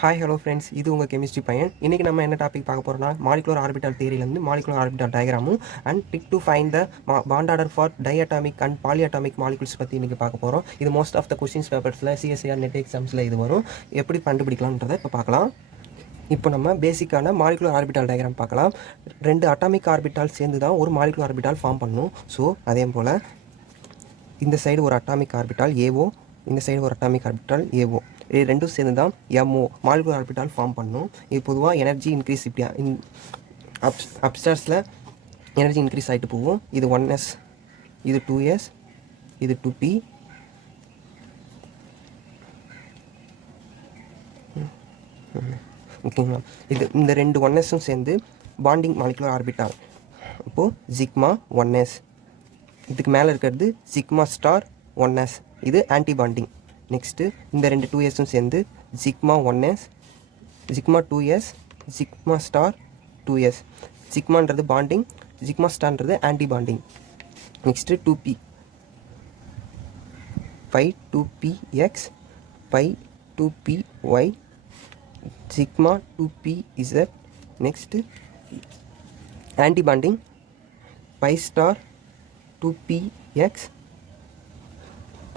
Hi hello friends, இது உங்கள் chemistry பையன். இன்றைக்கி நம்ம என்ன டாபிக் பார்க்க போகிறோம்னா மாலிகுலர் ஆர்பிட்டால் தியரியிலேருந்து மாலிகுலர் ஆர்பிட்டால் டயக்ராமும் and trick to find the bond order for diatomic and polyatomic molecules பற்றி இன்றைக்கி பார்க்க போகிறோம். இது மோஸ்ட் ஆஃப் த கொஸ்டின்ஸ் பேப்பர்ஸில் சிஎஸ்ஐஆர் நெட் எக்ஸாம்ஸில் இது வரும். எப்படி கண்டுபிடிக்கலான்றதை இப்போ பார்க்கலாம். இப்போ நம்ம பேசிக்கான மாலிகுலர் ஆர்பிட்டால் டயக்ராம் பார்க்கலாம். 2 அட்டாமிக் ஆர்பிட்டால் சேர்ந்து தான் ஒரு மாலிகுலர் ஆர்பிட்டால் ஃபார்ம் பண்ணணும். ஸோ அதே போல் இந்த சைடு ஒரு அட்டாமிக் ஆர்பிட்டால் ஏஓ, இந்த சைடு ஒரு அட்டாமிக் ஆர்பிட்டால் ஏஓ, இது ரெண்டும் சேர்ந்து தான் எம்ஓ மாலிகுலர் ஆர்பிட்டால் ஃபார்ம் பண்ணும். இது பொதுவாக எனர்ஜி இன்க்ரீஸ் இப்படியா அப்ஸ்டார்ஸில் எனர்ஜி இன்க்ரீஸ் ஆகிட்டு போகும். இது 1s, இது 2s, இது 2p, ஓகேங்களா. இந்த 2 1sம் சேர்ந்து பாண்டிங் மாலிகுலர் ஆர்பிட்டால். அப்போது சிக்மா 1s, இதுக்கு மேலே இருக்கிறது சிக்மா ஸ்டார் 1s, இது ஆன்டி பாண்டிங். நெக்ஸ்ட்டு இந்த 2 2sம் சேர்ந்து sigma 1s, sigma 2s, sigma star 2s. சிக்மான்றது பாண்டிங், சிக்மா ஸ்டார்ன்றது antibonding. Next 2p, pi 2px, pi 2py, sigma 2pz. Next antibonding pi star 2px,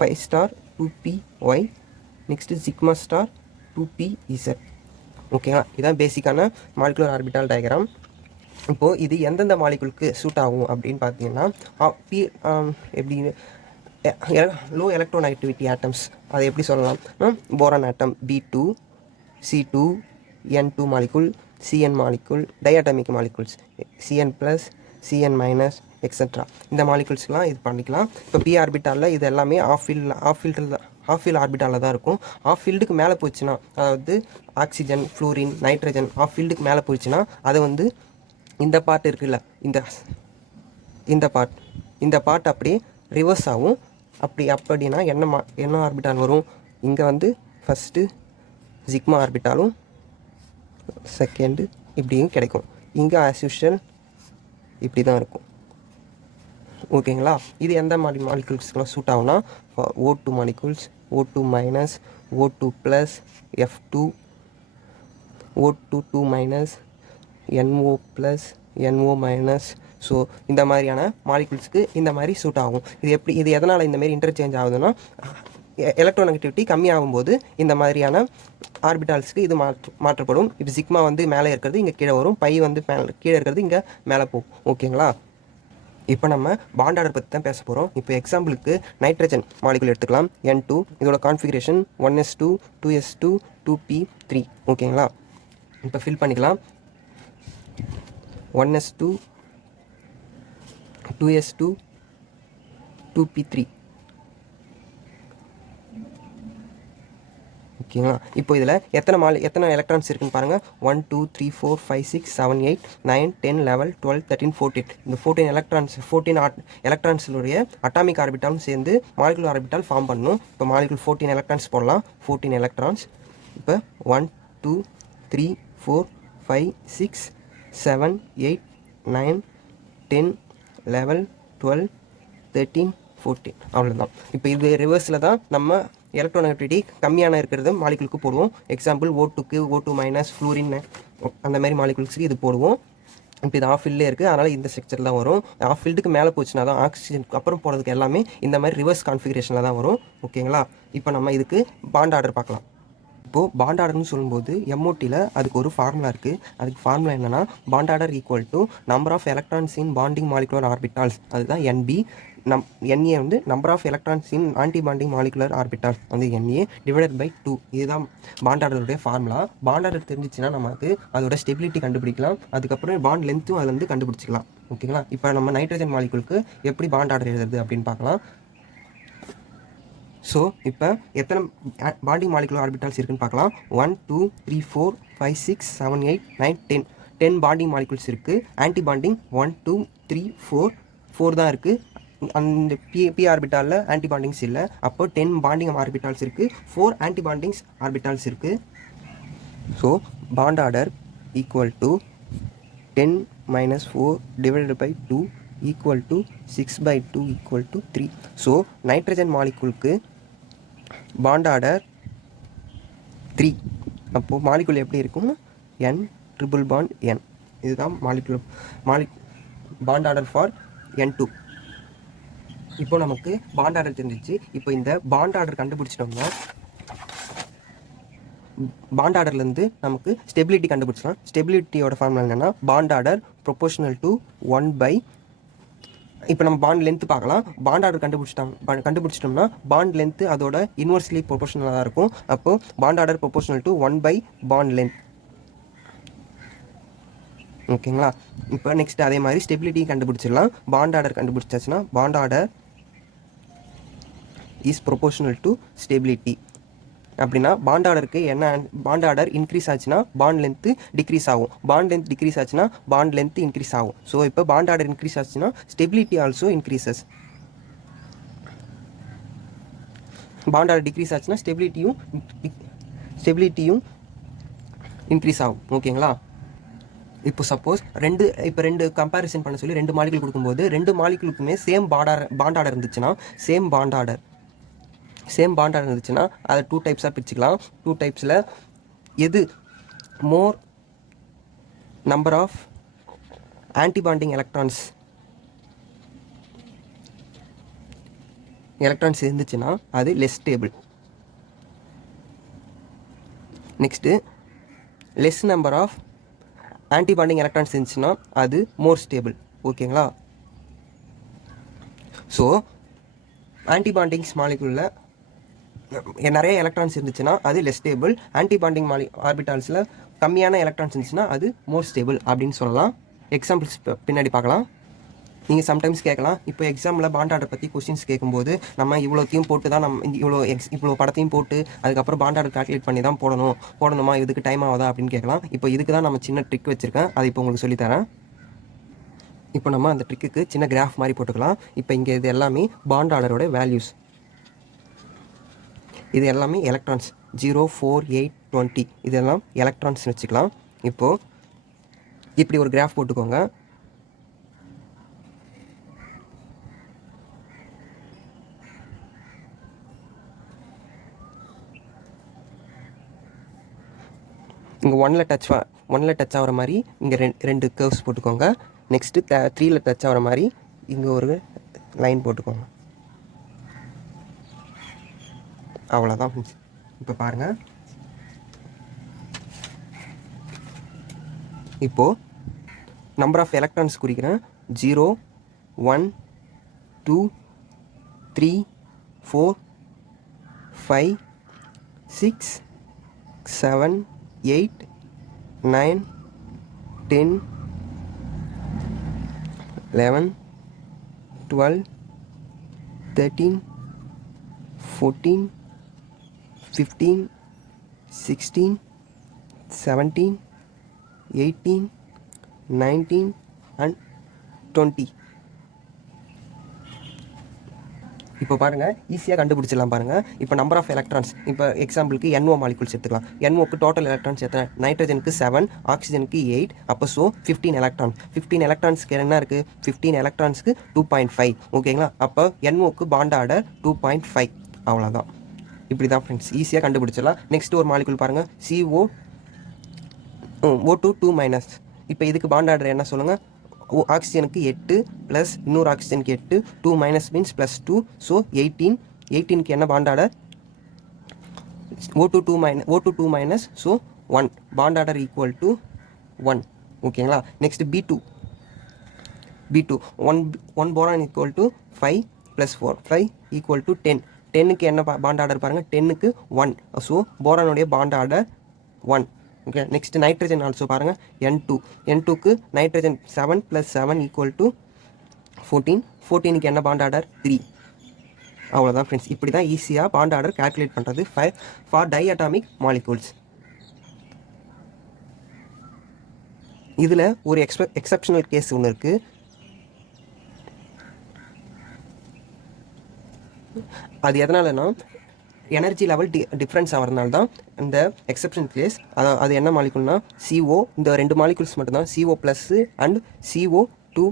pi star 2py, next sigma star 2pz. ஓகேங்களா, இதுதான் பேசிக்கான molecular orbital diagram. இப்போது இது எந்தெந்த மாலிகுலுக்கு suit ஆகும் அப்படின்னு பார்த்தீங்கன்னா, எப்படி லோ எலக்ட்ரோநெகட்டிவிட்டி ஆட்டம்ஸ், அதை எப்படி சொல்லலாம், போரான் ஆட்டம் B2, C2, N2 molecule, CN molecule, diatomic molecules CN+, CN-, extra. இந்த மாலிகுல்ஸ்லாம் இது பண்ணிக்கலாம். இப்போ பி ஆர்பிட்டாலில் இது எல்லாமே ஆஃப் ஃபீல்ட் ஆர்பிட்டாலில் தான் இருக்கும். ஆஃப் ஃபீல்டுக்கு மேலே போச்சுன்னா, அதாவது ஆக்சிஜன், ஃப்ளூரின், நைட்ரஜன் ஆஃப் ஃபீல்டுக்கு மேலே போச்சுன்னா அதை வந்து இந்த பார்ட் இருக்குல்ல, இந்த பார்ட் அப்படியே ரிவர்ஸ் ஆகும். அப்படின்னா என்ன ஆர்பிட்டால் வரும்? இங்கே வந்து ஃபஸ்ட்டு சிக்மா ஆர்பிட்டாலும் செகண்டு இப்படியும் கிடைக்கும். இங்கே ஆஸ் யூஷுவல் இப்படி தான் இருக்கும். ஓகேங்களா. இது எந்த மாலிகுல்ஸ்க்கெலாம் சூட் ஆகும்னா O2 molecules, O2-, O2+, F2, O2, 2-, NO+, NO-. So இந்த மாதிரியான மாலிகுல்ஸ்க்கு இந்த மாதிரி சூட் ஆகும். இது எதனால் இந்த மாதிரி இன்டர்சேஞ்ச் ஆகுதுன்னா, எலக்ட்ரோநெகட்டிவிட்டி கம்மியாகும்போது இந்த மாதிரியான ஆர்பிட்டால்ஸ்க்கு இது மாற்றப்படும். இது சிக்மா வந்து மேலே இருக்கிறது இங்கே கீழே வரும், பை வந்து கீழே இருக்கிறது இங்கே மேலே போகும். ஓகேங்களா. இப்போ நம்ம பாண்ட் ஆர்டர் பற்றி தான் பேச போகிறோம். இப்போ எக்ஸாம்பிளுக்கு நைட்ரஜன் மாலிகுல் எடுத்துக்கலாம், N2. இதோட கான்ஃபிகரேஷன் 1s2, 2s2, 2p3. ஓகேங்களா. இப்போ ஃபில் பண்ணிக்கலாம். 1s2, 2s2, 2p3. ஓகேங்களா. இப்போ இதில் எத்தனை எலக்ட்ரான்ஸ் இருக்குன்னு பாருங்கள். 1 2 3 4 5 6 7 8 9 10 11 12 13 14. இந்த 14 எலக்ட்ரான்ஸுடைய அட்டாமிக் ஆர்பிட்டாலும் சேர்ந்து மாலிகுலர் ஆர்பிட்டால் ஃபார்ம் பண்ணணும். இப்போ மாலிகுல் 14 எலக்ட்ரான்ஸ் போடலாம். 14 எலக்ட்ரான்ஸ். இப்போ 1 2 3 4 5 6 7 8 9 10 11 12 13 14. அவ்வளோதான். இப்போ இது ரிவர்ஸில் தான் நம்ம எலக்ட்ரோநெகட்டிவிட்டி கம்மியான இருக்கிறது மாலிகுலுக்கு போடுவோம். எக்ஸாம்பிள் O2க்கு O2-, ஃப்ளூரின் அந்த மாதிரி மாலிகுல்ஸுக்கு இது போடுவோம். இப்போ இது ஆஃப் ஃபீல்டே இருக்குது, அதனால் இந்த ஸ்ட்ரக்சர் தான் வரும். ஆஃப் ஃபீல்டுக்கு மேலே போச்சுன்னா தான் ஆக்சிஜனுக்கு அப்புறம் போகிறதுக்கு எல்லாமே இந்த மாதிரி ரிவர்ஸ் கான்ஃபிகரேஷனில் தான் வரும். ஓகேங்களா. இப்போ நம்ம இதுக்கு பாண்ட் ஆர்டர் பார்க்கலாம். இப்போது பாண்ட் ஆர்டர்னு சொல்லும்போது MOTயில் அதுக்கு ஒரு ஃபார்முலா இருக்குது. அதுக்கு ஃபார்முலா என்னென்னா, bond order equal to number of electrons in bonding molecular orbitals, அதுதான் NB. NA வந்து number of electrons in anti bonding molecular orbital வந்து NA டிவைடட் பை 2. இதுதான் பாண்ட் ஆர்டருடைய ஃபார்முலா. பாண்ட் ஆர்டர் தெரிஞ்சிச்சுன்னா நமக்கு அதோட ஸ்டெபிலிட்டி கண்டுபிடிக்கலாம். அதுக்கப்புறம் பாண்ட் லென்த்தும் அதுலேருந்து கண்டுபிடிச்சிக்கலாம். ஓகேங்களா. இப்போ நம்ம நைட்ரஜன் மாலிகுலுக்கு எப்படி பாண்ட் ஆர்டர் எழுதுறது அப்படின்னு பார்க்கலாம். ஸோ இப்போ எத்தனை பாண்டிங் மாலிகுலர் ஆர்பிட்டால்ஸ் இருக்குன்னு பார்க்கலாம். 1 2 3 4 5 6 7 8 9 10. 10 பாண்டிங் மாலிகுல்ஸ் இருக்குது. ஆன்டி பாண்டிங் 1 2 3 4 தான் இருக்குது. அந்த பி ஆர்பிட்டாலில் ஆன்டி பாண்டிங்ஸ் இல்லை. அப்போ 10 பாண்டிங் ஆர்பிட்டால்ஸ் இருக்குது, 4 ஆன்டி பாண்டிங்ஸ் ஆர்பிட்டால்ஸ் இருக்குது. So bond order equal to 10 - 4 divided by 2 equal to 6/2 equal to 3. So nitrogen மாலிகுலுக்கு பாண்ட் ஆர்டர் 3. அப்போது மாலிகுல் எப்படி இருக்கும், N ட்ரிபிள் பாண்ட் N. இதுதான் பாண்ட் ஆர்டர் ஃபார் N2. இப்போ நமக்கு பாண்ட் ஆர்டர் தெரிஞ்சிச்சு. இப்போ இந்த பாண்ட் ஆர்டர் கண்டுபிடிச்சிட்டோம்னா பாண்ட் ஆர்டர்லேருந்து நமக்கு ஸ்டெபிலிட்டி கண்டுபிடிச்சலாம். ஸ்டெபிலிட்டியோட ஃபார்முலா என்னென்னா பாண்ட் ஆர்டர் ப்ரொபோஷனல் டு 1/. இப்போ நம்ம பாண்ட் லென்த்து பார்க்கலாம். பாண்ட் ஆர்டர் கண்டுபிடிச்சிட்டோம்னா பாண்ட் லென்த்து அதோட இன்வெர்ஸ்லி ப்ரொபோஷனலாக தான் இருக்கும். அப்போது bond order proportional to 1/. Bond length. ஓகேங்களா. இப்போ நெக்ஸ்ட் அதே மாதிரி ஸ்டெபிலிட்டி கண்டுபிடிச்சிடலாம். பாண்ட் ஆர்டர் கண்டுபிடிச்சாச்சுன்னா bond order is proportional to stability. அப்படின்னா பாண்ட் ஆர்டருக்கு என்ன, பாண்ட் ஆர்டர் இன்க்ரீஸ் ஆச்சுன்னா பாண்ட் லென்த்து டிக்ரீஸ் ஆகும், பாண்ட் லென்த் டிக்ரீஸ் ஆச்சுன்னா பாண்ட் லென்த் இன்க்ரீஸ் ஆகும். ஸோ இப்போ பாண்ட் ஆர்டர் இன்க்ரீஸ் ஆச்சுன்னா stability also increases. Bond order decrease ஆச்சுன்னா ஸ்டெபிலிட்டியும் இன்க்ரீஸ் ஆகும். ஓகேங்களா. இப்போ சப்போஸ் ரெண்டு கம்பேரிசன் பண்ண சொல்லி 2 மாலிகுல் கொடுக்கும்போது 2 மாலிகுலுக்குமே சேம் பாண்ட் ஆர்டர் இருந்துச்சுன்னா இருந்துச்சுன்னா அதை 2 டைப்ஸாக பிரிச்சுக்கலாம். 2 டைப்ஸில் எது more number of antibonding electrons இருந்துச்சுன்னா அது less stable. Next less number of antibonding electrons இருந்துச்சுன்னா அது மோர் ஸ்டேபிள். ஓகேங்களா. ஸோ ஆன்டிபாண்டிங்ஸ் மாலிகுலில் நிறைய எலக்ட்ரான்ஸ் இருந்துச்சுன்னா அது லெஸ் ஸ்டேபிள். ஆன்டிபாண்டிங் ஆர்பிட்டால்ஸில் கம்மியான எலக்ட்ரான்ஸ் இருந்துச்சுன்னா அது மோர் ஸ்டேபிள் அப்படின்னு சொல்லலாம். எக்ஸாம்பிள்ஸ் பின்னாடி பார்க்கலாம். நீங்கள் சம்டைம்ஸ் கேட்கலாம், இப்போ எக்ஸாமில் பாண்ட் ஆர்டர் பற்றி கொஸ்டின்ஸ் கேட்கும்போது நம்ம இவ்வளோத்தையும் போட்டு தான் இவ்வளோ படத்தையும் போட்டு அதுக்கப்புறம் பாண்ட் ஆர்டர் கால்குலேட் பண்ணி தான் போடணுமா, இதுக்கு டைம் ஆகுதா அப்படின்னு கேட்கலாம். இப்போ இதுக்கு தான் நம்ம சின்ன ட்ரிக் வச்சுருக்கேன், அது இப்போ உங்களுக்கு சொல்லித்தரேன். இப்போ நம்ம அந்த ட்ரிக்குக்கு சின்ன கிராஃப் மாதிரி போட்டுக்கலாம். இப்போ இங்கே இது எல்லாமே பாண்ட் ஆர்டரோட வேல்யூஸ். இது எல்லாமே எலக்ட்ரான்ஸ் 0, 4, 8, 20 இதெல்லாம் எலக்ட்ரான்ஸ் வச்சுக்கலாம். இப்போது இப்படி ஒரு கிராஃப் போட்டுக்கோங்க. இங்கே 1ல் டச் ஆகிற மாதிரி இங்கே ரெண்டு கர்வ்ஸ் போட்டுக்கோங்க. நெக்ஸ்ட்டு 3ல் டச் ஆகிற மாதிரி இங்கே ஒரு லைன் போட்டுக்கோங்க. அவ்வளோதான். இப்போ பாருங்கள், இப்போது நம்பர் ஆஃப் எலக்ட்ரான்ஸ் குறிக்கிறேன். 0, 1, 2, 3, 4, 5, 6, 7, 8, 9, 10, 11, 12, 13, 14, 15, 16, 17, 18, 19 and 20. இப்போ பாருங்கள், ஈஸியாக கண்டுபிடிச்சிடலாம் பாருங்கள். இப்போ நம்பர் ஆஃப் எலக்ட்ரான்ஸ், இப்போ எக்ஸாம்பிளுக்கு NO மாலிகுல்ஸ் எடுத்துக்கலாம். NOக்கு டோட்டல் எலக்ட்ரான்ஸ் எத்தனை? நைட்ரஜனுக்கு 7, ஆக்சிஜனுக்கு 8. அப்போ 15 எலக்ட்ரான். 15 எலக்ட்ரான்ஸ்க்கு என்ன இருக்குது? 15 எலக்ட்ரான்ஸ்க்கு 2.5. ஓகேங்களா. அப்போ NOக்கு பாண்ட் ஆர்டர் 2.5. அவ்வளோதான். இப்படி தான் ஃப்ரெண்ட்ஸ், ஈஸியாக கண்டுபிடிச்சிடலாம். நெக்ஸ்ட் ஒரு மாலிகுல் பாருங்கள், O2 2-. இப்போ இதுக்கு பாண்ட் ஆர்டர் என்ன சொல்லுங்கள்? ஆக்சிஜனுக்கு 8 ப்ளஸ் இன்னொரு ஆக்சிஜனுக்கு 8, 2- மீன்ஸ் +2. ஸோ 18. 18க்கு என்ன bond order? O2 2-. So 1. Bond order equal to 1. ஓகேங்களா. Next B2. 1 boron equal to 5 + 4. 5 equal to 10. 10க்கு என்ன பாண்ட் ஆர்டர் பாருங்கள்? 10க்கு 1. ஸோ போரானுடைய bond order 1. Okay. Next nitrogen also பாருங்கள், N2க்கு நைட்ரஜன் 7 + 7 ஈக்குவல் டு 14. 14க்கு என்ன பாண்ட் ஆர்டர்? 3. அவ்வளோதான் ஃப்ரெண்ட்ஸ். இப்படி தான் ஈஸியாக பாண்ட் ஆர்டர் கால்குலேட் பண்ணுறது ஃபார் டைஅட்டாமிக் மாலிகூல்ஸ். இதில் ஒரு எக்ஸப்ஷனல் கேஸ் ஒன்று இருக்குது. அது எதனாலனா எனர்ஜி லெவல் டிஃப்ரென்ஸ் ஆகிறதுனால தான் இந்த எக்ஸப்ஷன் கேஸ். அது என்ன மாலிகுல்னா CO. இந்த 2 மாலிகுல்ஸ் மட்டும்தான், CO+ அண்ட் CO2+.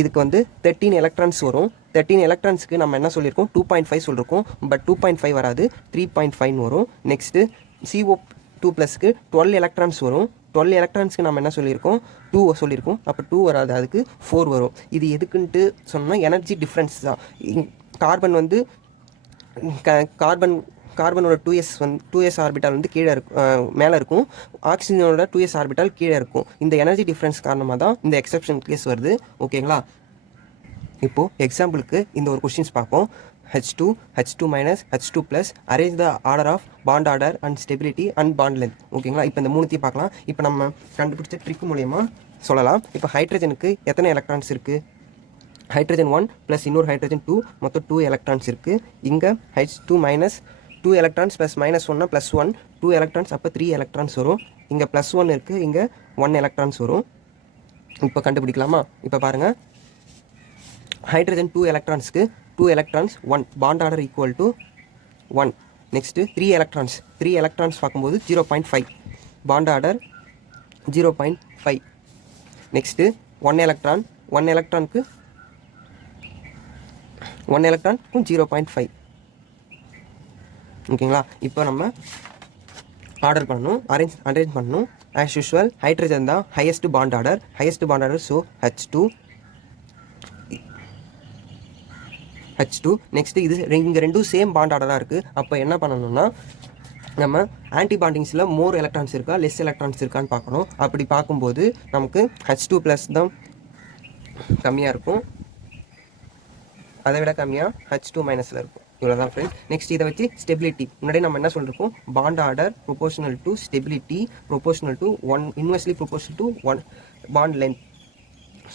இதுக்கு 13 எலக்ட்ரான்ஸ் வரும். 13 எலக்ட்ரான்ஸுக்கு நம்ம என்ன சொல்லியிருக்கோம்? 2.5 சொல்லியிருக்கோம். பட் 2.5 வராது, 3.5 வரும். நெக்ஸ்ட்டு 2 ப்ளஸ்க்கு 12 எலக்ட்ரான்ஸ் வரும். 12 எலக்ட்ரான்ஸ்க்கு நம்ம என்ன சொல்லியிருக்கோம், 2 சொல்லியிருக்கோம். அப்போ 2 வராது, அதுக்கு 4 வரும். இது எதுக்குன்ட்டு சொன்னால் எனர்ஜி டிஃப்ரென்ஸ் தான். கார்பன் வந்து கார்பனோட 2s ஆர்பிட்டால் வந்து கீழே இருக்கும், மேலே இருக்கும். ஆக்சிஜனோட 2s ஆர்பிட்டால் கீழே இருக்கும். இந்த எனர்ஜி டிஃப்ரென்ஸ் காரணமாக தான் இந்த எக்ஸெப்ஷன் கேஸ் வருது. ஓகேங்களா? இப்போது எக்ஸாம்பிளுக்கு இந்த ஒரு கொஸ்டின்ஸ் பார்ப்போம். H2, H2 minus, H2 plus, arrange the order of bond order and stability and bond length. ஓகேங்களா? இப்போ இந்த மூணுத்தையும் பார்க்கலாம். இப்போ நம்ம கண்டுபிடிச்ச ட்ரிக் மூலயமா சொல்லலாம். இப்போ ஹைட்ரஜனுக்கு எத்தனை எலக்ட்ரான்ஸ் இருக்குது? ஹைட்ரஜன் 1 ப்ளஸ் இன்னொரு ஹைட்ரஜன் 2, மொத்தம் 2 எலக்ட்ரான்ஸ் இருக்குது. இங்கே H2 minus 2 electrons plus minus 1 plus 1, 2 electrons, அப்போ 3 எலக்ட்ரான்ஸ் வரும். இங்கே ப்ளஸ் 1 இருக்குது, இங்கே 1 எலக்ட்ரான்ஸ் வரும். இப்போ கண்டுபிடிக்கலாமா? இப்போ பாருங்கள், hydrogen 2 எலக்ட்ரான்ஸ்க்கு 2 electrons 1, bond order equal to 1. Next 3 electrons பார்க்கும்போது 0.5, பாண்ட் ஆர்டர் 0.5. நெக்ஸ்ட்டு 1 எலக்ட்ரானுக்கு 0.5. ஓகேங்களா? இப்போ நம்ம ஆர்டர் பண்ணணும், அரேஞ்ச் பண்ணணும். ஆஸ் யூஷுவல் ஹைட்ரஜன் தான் highest bond order. So H2. Next இது இங்கே ரெண்டும் சேம் பாண்ட் ஆர்டராக இருக்குது. அப்போ என்ன பண்ணணும்னா, நம்ம ஆன்டி பாண்டிங்ஸில் மோர் எலக்ட்ரான்ஸ் இருக்கா லெஸ் எலக்ட்ரான்ஸ் இருக்கான்னு பார்க்கணும். அப்படி பார்க்கும்போது நமக்கு H2 ப்ளஸ் தான் கம்மியாக இருக்கும், அதை விட கம்மியாக H2 மைனஸில் இருக்கும். இவ்வளோ தான் ஃப்ரெண்ட்ஸ். நெக்ஸ்ட் இதை வச்சு ஸ்டெபிலிட்டி, முன்னாடி நம்ம என்ன சொல்லியிருக்கோம், bond order proportional to stability proportional to 1, inversely proportional to 1 bond length.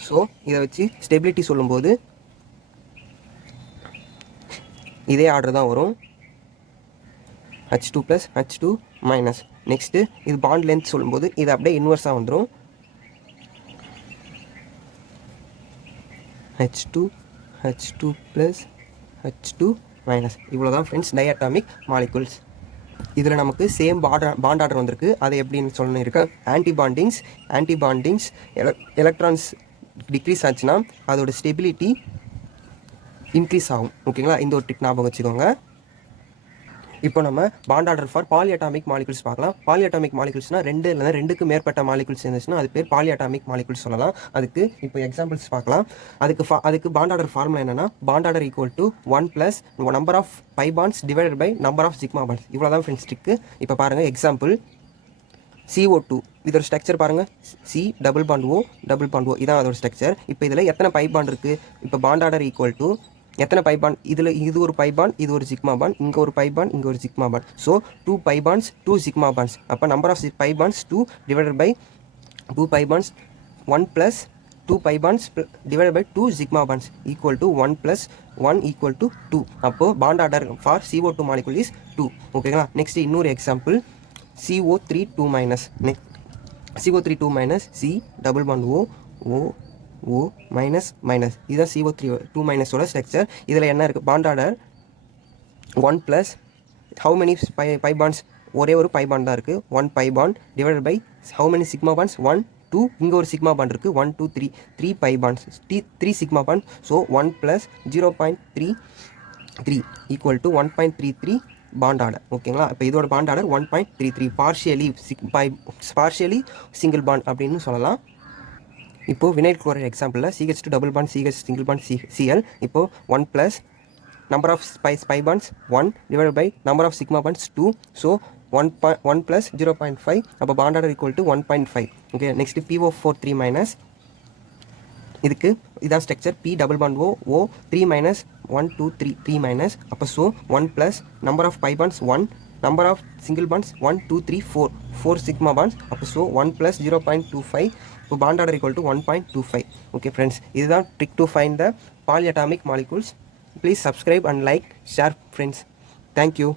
So இதை வச்சு ஸ்டெபிலிட்டி சொல்லும்போது இதே ஆர்டர் தான் வரும், H2 plus H2 minus. Next இது பாண்ட் லென்த் சொல்லும்போது இது அப்படியே இன்வெர்ஸாக வந்துடும், H2 ப்ளஸ் H2 மைனஸ். இவ்வளோ தான் ஃப்ரெண்ட்ஸ் டைஅட்டாமிக் மாலிகுல்ஸ். இதில் நமக்கு சேம் பாண்ட் ஆர்டர் வந்திருக்கு. அதை எப்படின்னு சொல்லணும் இருக்கேன். ஆன்டி பாண்டிங்ஸ் எலக்ட்ரான்ஸ் டிக்ரீஸ் ஆச்சுன்னா அதோட ஸ்டெபிலிட்டி இன்க்ரீஸ் ஆகும். ஓகேங்களா? இந்த ஒரு ட்ரிக் ஞாபகம் வச்சுக்கோங்க. இப்போ நம்ம பாண்ட் ஆர்டர் ஃபார் பாலிஅட்டாமிக் மாலிகுல்ஸ் பார்க்கலாம். பாலிஅட்டாமிக் மாலிகுல்ஸ்னால் 2 இல்லைனா 2க்கு மேற்பட்ட மாலிகுல்ஸ் இருந்துச்சுன்னா அது பேர் பாலிஅட்டாமிக் மாலிகுல்ஸ் சொல்லலாம். அதுக்கு இப்போ எக்ஸாம்பிள்ஸ் பார்க்கலாம். அதுக்கு பாண்ட் ஆர்டர் ஃபார்முலா என்னென்னா, bond order equal to 1 plus number of pi bonds divided by number of sigma bonds. இவ்வளோ தான் ஃப்ரெண்ட்ஸ் ட்ரிக்கு. இப்போ பாருங்கள் எக்ஸாம்பிள், CO2 இதோட ஸ்ட்ரக்சர் பாருங்கள், C டபுள் பாண்ட் O இதான் அதோட ஸ்ட்ரக்சர். இப்போ இதில் எத்தனை பை பாண்ட் இருக்குது? இப்போ பாண்ட் ஆர்டர் ஈக்குவல் டு எத்தனை பை பாண்ட், இதில் இது ஒரு பை பாண்ட், இது ஒரு சிக்மா பாண்ட், இங்கே ஒரு பை பாண்ட், இங்கே ஒரு sigma bond. So 2 pi bonds 2 sigma bonds. அப்போ number of pi bonds 2 divided by 2 pi bonds 1 plus 2 pi bonds divided by 2 sigma bonds equal to 1 plus 1 equal to 2. அப்போது bond order for CO2 molecule is 2. ஓகேங்களா? Next இன்னொரு example, CO3 minus. CO3 minus, C double bond O minus இதுதான் CO3 மைனஸோட structure. இதில் என்ன இருக்குது, bond order 1 plus how many pi bonds, ஒரே ஒரு பை பாண்ட் தான் இருக்குது, 1 pi bond divided by how many sigma bonds, 1 2, இங்கே ஒரு சிக்மா பாண்ட் இருக்குது, 1 2 3 pi bonds, 3 sigma bond. So 1 plus 0.33 equal to 1.33 bond order. ஓகேங்களா? இப்போ இதோட bond order 1.33, partially single bond அப்படின்னு சொல்லலாம். இப்போது வினைல் குளோரைட் எக்ஸாம்பிளில் CH2 double bond CH single bond Cl. இப்போது 1 plus number of pi bonds 1 divide by number of sigma bonds 2. So 1 plus 0.5, அப்போ bond order equal to 1.5. Okay. Next PO4 minus, இதுக்கு இதான் structure, P double bond O 3 minus 1 2 3 minus. அப்போ so 1 plus number of pi bonds 1, number of single bonds 1 2 3 4 sigma bonds. அப்போ so 1 plus 0.25, இப்போ bond order equal to 1.25. Okay friends, இதுதான் trick to find the polyatomic molecules. Please subscribe and like, share friends. Thank you.